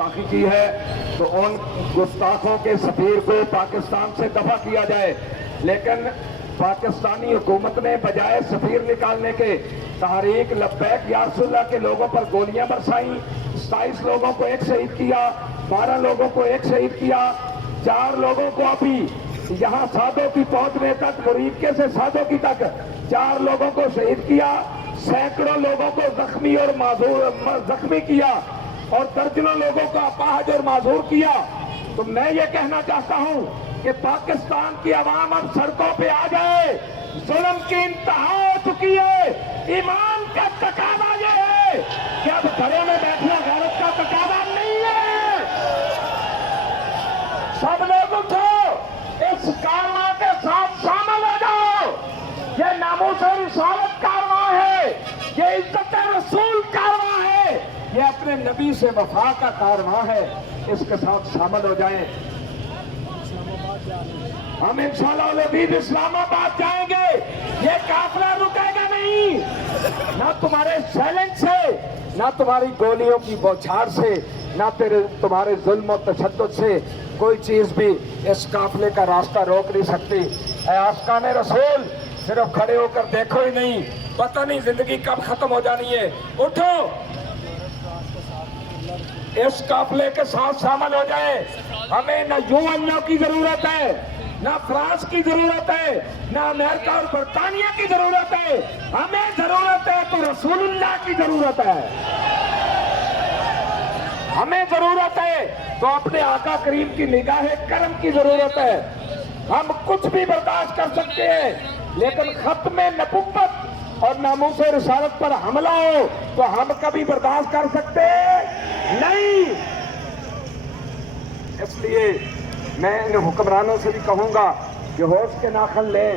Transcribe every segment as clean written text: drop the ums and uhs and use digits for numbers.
گستاخی کی ہے تو ان گستاخوں کے سفیر کو پاکستان سے دفع کیا جائے، لیکن پاکستانی حکومت نے بجائے سفیر نکالنے کے تحریک لبیک یا رسول اللہ کے لوگوں پر گولیاں برسائیں، 27 لوگوں کو ایک شہید کیا، 12 لوگوں کو ایک شہید کیا، 4 لوگوں کو ابھی یہاں سادوں کی پہنچنے تک، مریدکے سے سادوں کی تک 4 لوگوں کو شہید کیا، سینکڑوں لوگوں کو زخمی اور زخمی کیا اور درجنوں لوگوں کو اپاہج اور معذور کیا۔ تو میں یہ کہنا چاہتا ہوں کہ پاکستان کی عوام اب سڑکوں پہ آ جائے، ظلم کی انتہا ہو چکی ہے، ایمان کا تقاضا یہ ہے کہ اب گھروں میں بیٹھنا غیرت کا تقاضا نہیں ہے۔ سب لوگ اٹھو، اس کارواں کے ساتھ شامل ہو جاؤ۔ یہ ناموس رسالت کارواں ہے، یہ عزت رسول کارواں ہے، یہ اپنے نبی سے وفا کا کارواں ہے، اس کے ساتھ شامل ہو جائیں۔ ہم انشاءاللہ العزیز اسلام آباد جائیں گے، یہ قافلہ رکے گا نہیں، نہ تمہارے چیلنج سے، نہ تمہاری گولیوں کی بوچھار سے، نہ تمہارے ظلم و تشدد سے کوئی چیز بھی اس قافلے کا راستہ روک نہیں سکتی۔ اے عاشقان رسول، صرف کھڑے ہو کر دیکھو ہی نہیں، پتہ نہیں زندگی کب ختم ہو جانی ہے۔ اٹھو، اس قافلے کے ساتھ شامل ہو جائے۔ ہمیں نہ UN کی ضرورت ہے، نہ فرانس کی ضرورت ہے، نہ امریکہ اور برطانیہ کی ضرورت ہے، ہمیں ضرورت ہے تو رسول اللہ کی ضرورت ہے۔ ہمیں ضرورت ہے تو اپنے آقا کریم کی نگاہ کرم کی ضرورت ہے۔ ہم کچھ بھی برداشت کر سکتے ہیں، لیکن ختم نبوت اور ناموس رسالت پر حملہ ہو تو ہم کبھی برداشت کر سکتے نہیں۔ اس لیے میں ان حکمرانوں سے بھی کہوں گا کہ ہوش کے ناخن لیں۔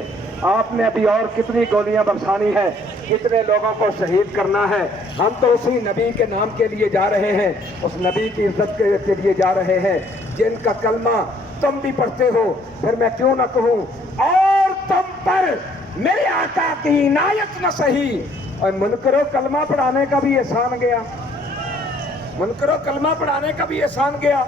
آپ نے ابھی اور کتنی گولیاں برسانی ہے، کتنے لوگوں کو شہید کرنا ہے۔ ہم تو اسی نبی کے نام کے لیے جا رہے ہیں، اس نبی کی عزت کے لیے جا رہے ہیں جن کا کلمہ تم بھی پڑھتے ہو، پھر میں کیوں نہ کہوں اور تم پر میرے آقا کی عنایت نہ سہی۔ اور منکر و کلمہ پڑھانے کا بھی احسان گیا، منکر و کلمہ پڑھانے کا بھی احسان گیا۔